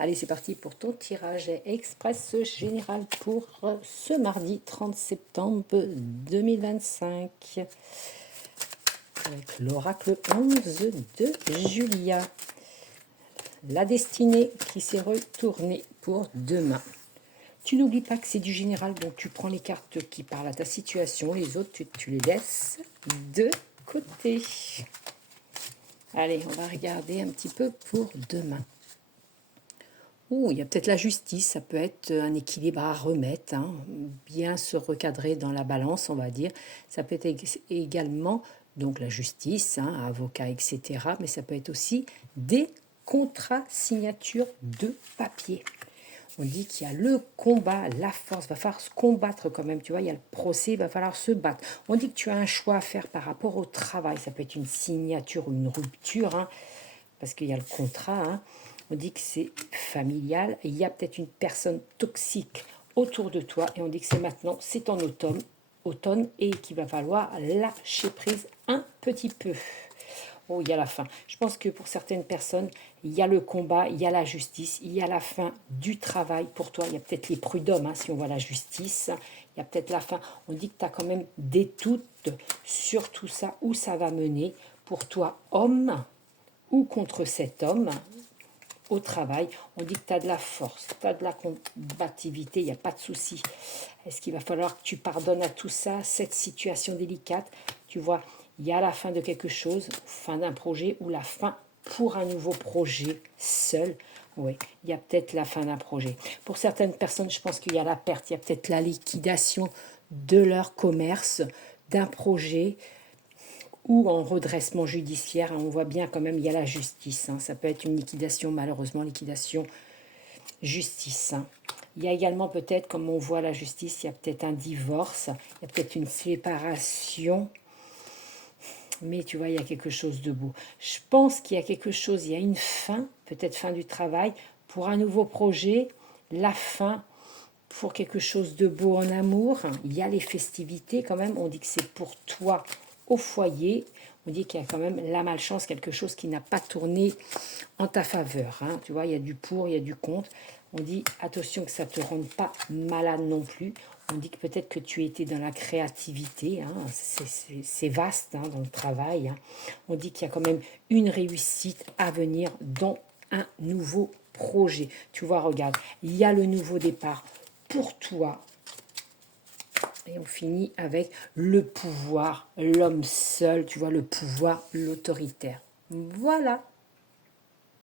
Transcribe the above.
Allez, c'est parti pour ton tirage express général pour ce mardi 30 septembre 2025. Avec l'oracle 11 de Julia. La destinée qui s'est retournée pour demain. Tu n'oublies pas que c'est du général, donc tu prends les cartes qui parlent à ta situation, les autres, tu les laisses de côté. Allez, on va regarder un petit peu pour demain. Oh, il y a peut-être la justice, ça peut être un équilibre à remettre, hein, bien se recadrer dans la balance, on va dire. Ça peut être également, donc la justice, hein, avocat, etc. Mais ça peut être aussi des contrats, signatures de papier. On dit qu'il y a le combat, la force, il va falloir se combattre quand même, tu vois, il y a le procès, il va falloir se battre. On dit que tu as un choix à faire par rapport au travail, ça peut être une signature ou une rupture, hein, parce qu'il y a le contrat, hein. On dit que c'est familial, il y a peut-être une personne toxique autour de toi, et on dit que c'est maintenant, c'est en automne, et qu'il va falloir lâcher prise un petit peu. Oh, il y a la fin. Je pense que pour certaines personnes, il y a le combat, il y a la justice, il y a la fin du travail pour toi. Il y a peut-être les prud'hommes, hein, si on voit la justice. Il y a peut-être la fin. On dit que tu as quand même des doutes sur tout ça, où ça va mener pour toi, homme, ou contre cet homme au travail. On dit que tu as de la force, tu as de la combativité, il n'y a pas de souci. Est-ce qu'il va falloir que tu pardonnes à tout ça, cette situation délicate? Tu vois, il y a la fin de quelque chose, fin d'un projet, ou la fin pour un nouveau projet seul. Oui, il y a peut-être la fin d'un projet. Pour certaines personnes, je pense qu'il y a la perte, il y a peut-être la liquidation de leur commerce, d'un projet, ou en redressement judiciaire. On voit bien quand même, il y a la justice. Ça peut être une liquidation, malheureusement, liquidation, justice. Il y a également peut-être, comme on voit la justice, il y a peut-être un divorce, il y a peut-être une séparation. Mais tu vois, il y a quelque chose de beau. Je pense qu'il y a quelque chose, il y a une fin, peut-être fin du travail, pour un nouveau projet, la fin pour quelque chose de beau en amour. Il y a les festivités quand même, on dit que c'est pour toi au foyer. On dit qu'il y a quand même la malchance, quelque chose qui n'a pas tourné en ta faveur. Tu vois, il y a du pour, il y a du contre. On dit, attention que ça ne te rende pas malade non plus. On dit que peut-être que tu étais dans la créativité. C'est vaste dans le travail. On dit qu'il y a quand même une réussite à venir dans un nouveau projet. Tu vois, regarde, il y a le nouveau départ pour toi. Et on finit avec le pouvoir, l'homme seul, tu vois, le pouvoir, l'autoritaire. Voilà.